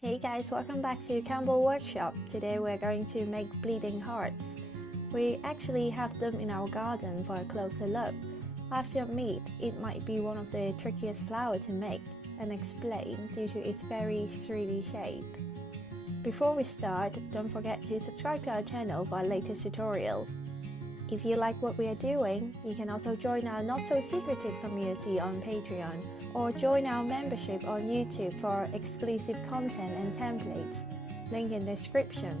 Hey guys, welcome back to Campbell Workshop. Today we're going to make bleeding hearts. We actually have them in our garden for a closer look. I have to admit, it might be one of the trickiest flowers to make and explain due to its very 3D shape. Before we start, don't forget to subscribe to our channel for our latest tutorial. If you like what we are doing, you can also join our not-so-secretive community on Patreon or join our membership on YouTube for exclusive content and templates. Link in the description.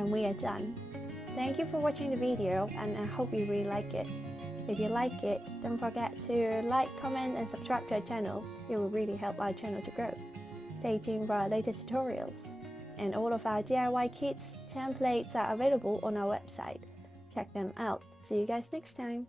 and we are done. Thank you for watching the video, and I hope you really like it. If you like it, don't forget to like, comment and subscribe to our channel. It will really help our channel to grow. Stay tuned for our latest tutorials. And all of our DIY kits, templates are available on our website. Check them out. See you guys next time.